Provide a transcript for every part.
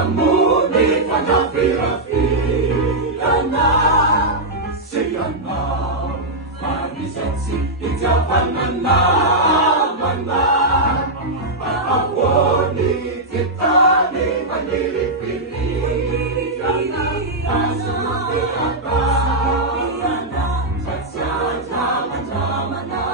Ngunit panapirapiana siya na manisensi ijapanan naman na paawoni kita ni panilipiliana nasupiata sa zaman-zaman na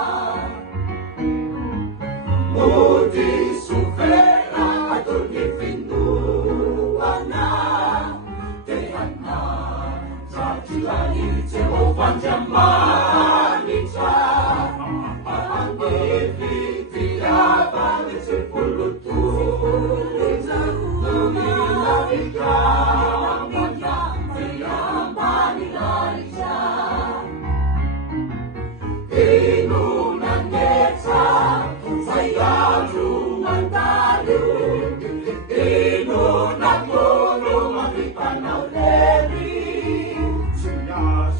Mudi sufera atuni finuana tehana Satilani Jehovah Jamanita Angelitia Bangiti Pulutu Luminarika Amina Tiambanilarica Inunaneta Sayadruan tayo Inunagluno Magipanaw Leri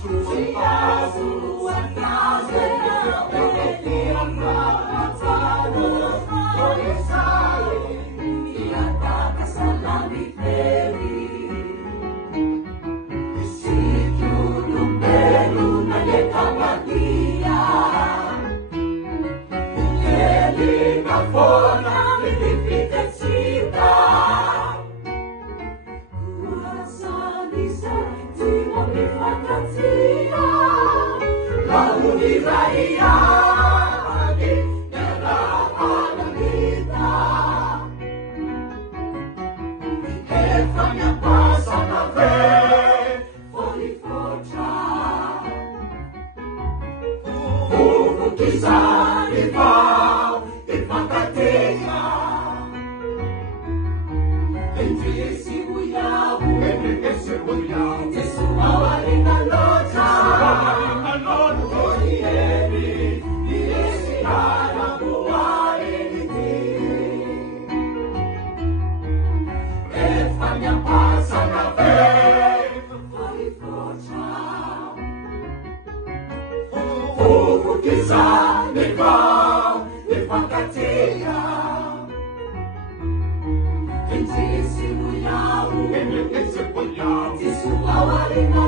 Siyasu at Yaze Eri ang makatalo Olisay Iyatakasalami Eri Isikyo Lumbero Nagetapatia Fona nilipitensita Kuasalisa Timo mifantasia Kauniraiya Agi Nerahanamita Efanya pasanave Folifocha Uvukizan ipau Ipakateya Enjisi uyabu Enjisi uyabu Jesu awali na lota Awali na lota Oyeri Yesi arabuari niti Efanya pasana ve Folifocha Uvukizan ipau Ipakateya Enjisi uyabu Enjisi uyabu Jesu awali na